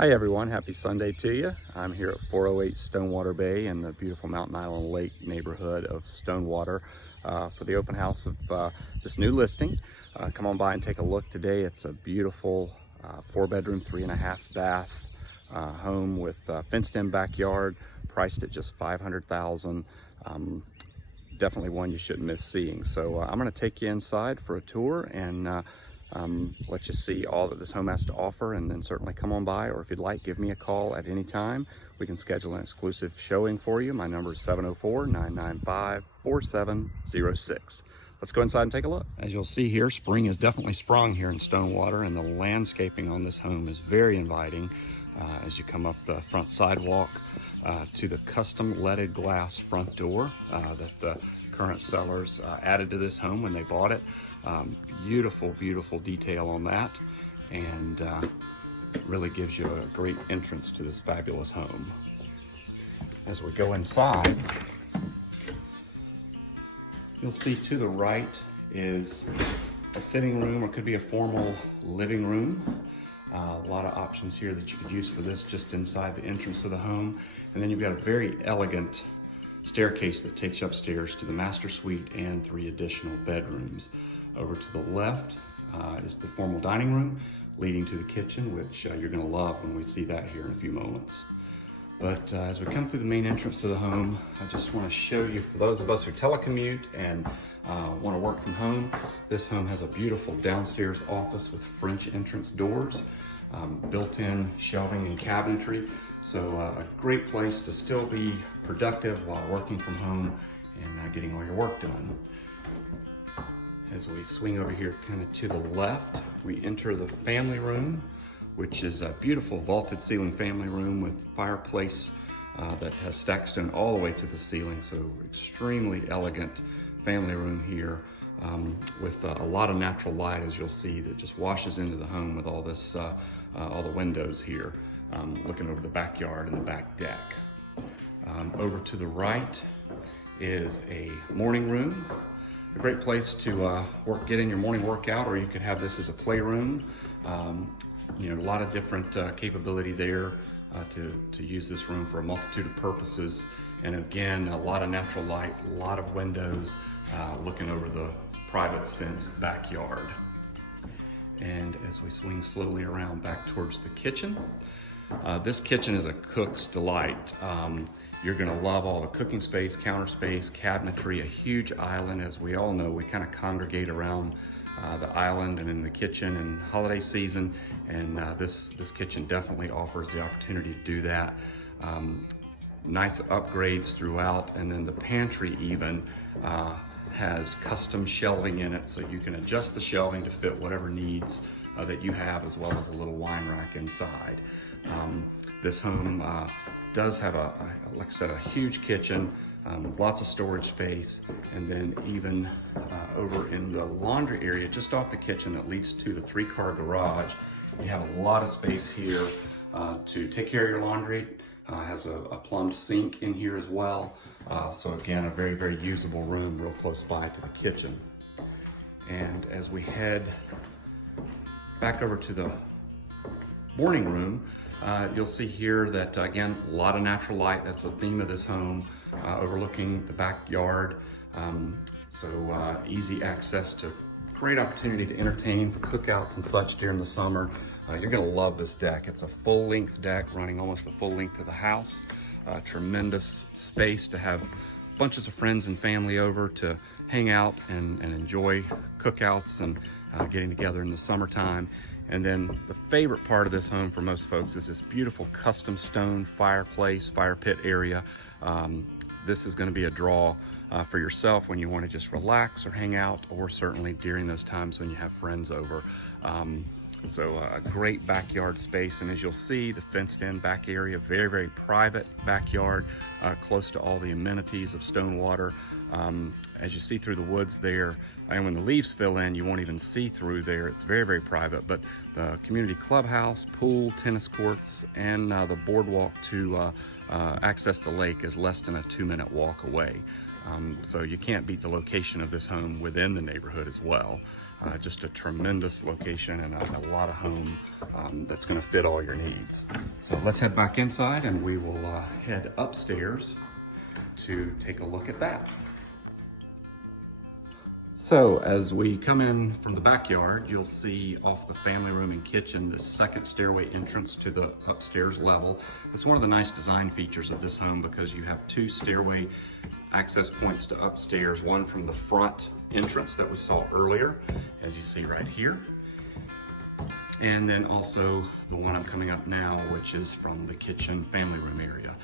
Hi everyone, happy Sunday to you. I'm here at 408 Stonewater Bay in the beautiful Mountain Island Lake neighborhood of Stonewater for the open house of this new listing. Come on by and take a look today. It's a beautiful 4-bedroom, 3.5 bath home with fenced in backyard, priced at just $500,000. Definitely one you shouldn't miss seeing. So I'm going to take you inside for a tour and let you see all that this home has to offer, and then certainly come on by, or if you'd like, give me a call at any time. We can schedule an exclusive showing for you. My number is 704-995-4706. Let's go inside and take a look. As you'll see here, spring has definitely sprung here in Stonewater, and the landscaping on this home is very inviting. As you come up the front sidewalk to the custom leaded glass front door that the current sellers added to this home when they bought it. Beautiful, beautiful detail on that, and really gives you a great entrance to this fabulous home. As we go inside, you'll see to the right is a sitting room, or could be a formal living room. A lot of options here that you could use for this just inside the entrance of the home. And then you've got a very elegant staircase that takes you upstairs to the master suite and 3 additional bedrooms. Over to the left is the formal dining room leading to the kitchen, which you're going to love when we see that here in a few moments. But as we come through the main entrance of the home, I just want to show you, for those of us who telecommute and want to work from home, this home has a beautiful downstairs office with French entrance doors, built-in shelving and cabinetry. So a great place to still be productive while working from home and getting all your work done. As we swing over here kind of to the left, we enter the family room, which is a beautiful vaulted ceiling family room with fireplace that has stacked stone all the way to the ceiling. So extremely elegant family room here with a lot of natural light, as you'll see, that just washes into the home with all this, all the windows here, looking over the backyard and the back deck. Over to the right is a morning room. A great place to get in your morning workout, or you could have this as a playroom. You know, a lot of different capability there to use this room for a multitude of purposes. And again, a lot of natural light, a lot of windows, looking over the private fenced backyard. And as we swing slowly around back towards the kitchen, this kitchen is a cook's delight. You're gonna love all the cooking space, counter space, cabinetry, a huge island. As we all know, we kind of congregate around the island and in the kitchen in holiday season, and this kitchen definitely offers the opportunity to do that. Nice upgrades throughout, and then the pantry even has custom shelving in it, so you can adjust the shelving to fit whatever needs that you have, as well as a little wine rack inside. This home does have like I said, a huge kitchen, lots of storage space, and then even over in the laundry area just off the kitchen that leads to the 3-car garage, you have a lot of space here to take care of your laundry. Has a plumbed sink in here as well. So again, a very, very usable room real close by to the kitchen. And as we head back over to the morning room, you'll see here that, again, a lot of natural light. That's the theme of this home, overlooking the backyard. So easy access to great opportunity to entertain for cookouts and such during the summer. You're gonna love this deck. It's a full-length deck running almost the full length of the house. Tremendous space to have bunches of friends and family over to hang out and enjoy cookouts and getting together in the summertime. And then the favorite part of this home for most folks is this beautiful custom stone fireplace, fire pit area. This is gonna be a draw for yourself when you wanna just relax or hang out, or certainly during those times when you have friends over. So a great backyard space, and as you'll see, the fenced in back area, very, very private backyard, close to all the amenities of Stonewater. As you see through the woods there, and when the leaves fill in, you won't even see through there. It's very, very private, but the community clubhouse, pool, tennis courts, and the boardwalk to access the lake is less than a 2-minute walk away. So you can't beat the location of this home within the neighborhood as well. Just a tremendous location and a lot of home that's gonna fit all your needs. So let's head back inside and we will head upstairs to take a look at that. So as we come in from the backyard, you'll see off the family room and kitchen, this second stairway entrance to the upstairs level. It's one of the nice design features of this home because you have two stairway access points to upstairs, one from the front entrance that we saw earlier, as you see right here. And then also the one I'm coming up now, which is from the kitchen family room area.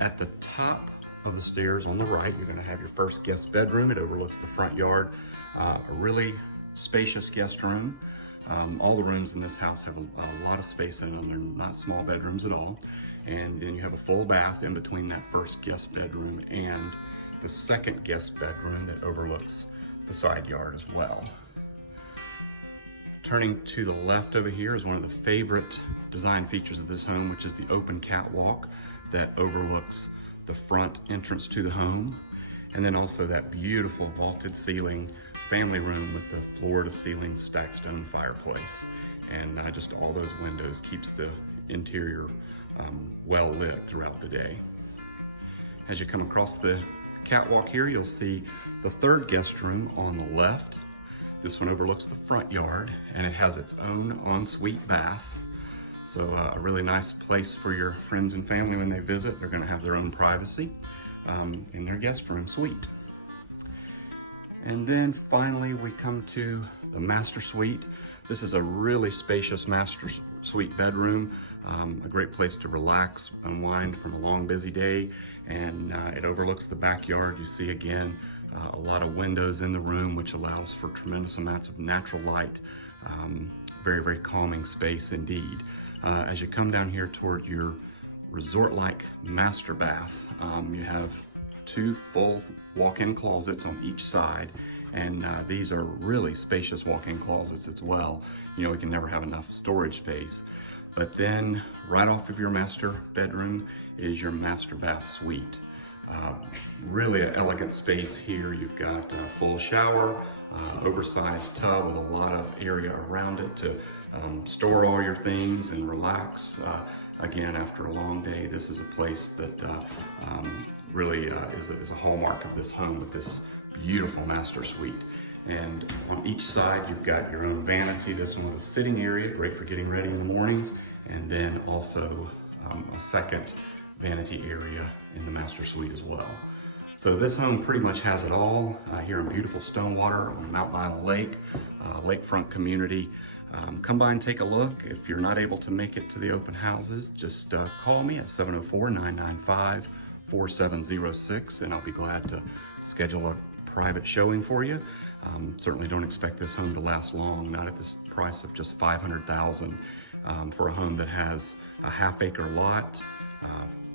At the top of the stairs on the right, you're gonna have your first guest bedroom. It overlooks the front yard. A really spacious guest room. All the rooms in this house have a lot of space in them. They're not small bedrooms at all. And then you have a full bath in between that first guest bedroom and the second guest bedroom that overlooks the side yard as well. Turning to the left over here is one of the favorite design features of this home, which is the open catwalk that overlooks the front entrance to the home. And then also that beautiful vaulted ceiling family room with the floor to ceiling stacked stone fireplace. And just all those windows keeps the interior well lit throughout the day. As you come across the catwalk here, you'll see the third guest room on the left. This one overlooks the front yard and it has its own ensuite bath. So a really nice place for your friends and family when they visit. They're gonna have their own privacy in their guest room suite. And then finally we come to the master suite. This is a really spacious master suite bedroom, a great place to relax, unwind from a long busy day, and it overlooks the backyard. You see again a lot of windows in the room, which allows for tremendous amounts of natural light. Very, very calming space indeed. As you come down here toward your resort-like master bath, you have two full walk-in closets on each side, and these are really spacious walk-in closets as well. You know, we can never have enough storage space. But then right off of your master bedroom is your master bath suite. Really an elegant space here. You've got a full shower, oversized tub with a lot of area around it to store all your things and relax. Again, after a long day, this is a place that really is a hallmark of this home with this beautiful master suite. And on each side, you've got your own vanity. This one with a sitting area, great for getting ready in the mornings. And then also a second vanity area in the master suite as well. So this home pretty much has it all here in beautiful Stonewater on Mountain Island Lake, Lakefront Community. Come by and take a look. If you're not able to make it to the open houses, just call me at 704-995-4706 and I'll be glad to schedule a private showing for you. Certainly don't expect this home to last long, not at this price of just $500,000 for a home that has a half-acre lot,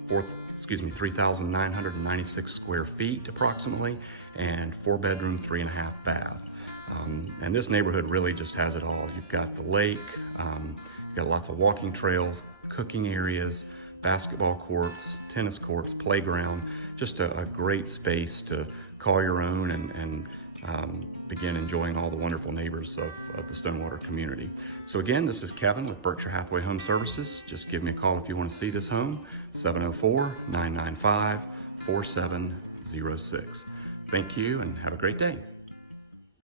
3,996 square feet approximately, and 4-bedroom, 3.5 bath. And this neighborhood really just has it all. You've got the lake, you've got lots of walking trails, cooking areas, basketball courts, tennis courts, playground, just a great space to call your own and begin enjoying all the wonderful neighbors of the Stonewater community. So again, this is Kevin with Berkshire Hathaway Home Services. Just give me a call if you want to see this home, 704-995-4706. Thank you and have a great day.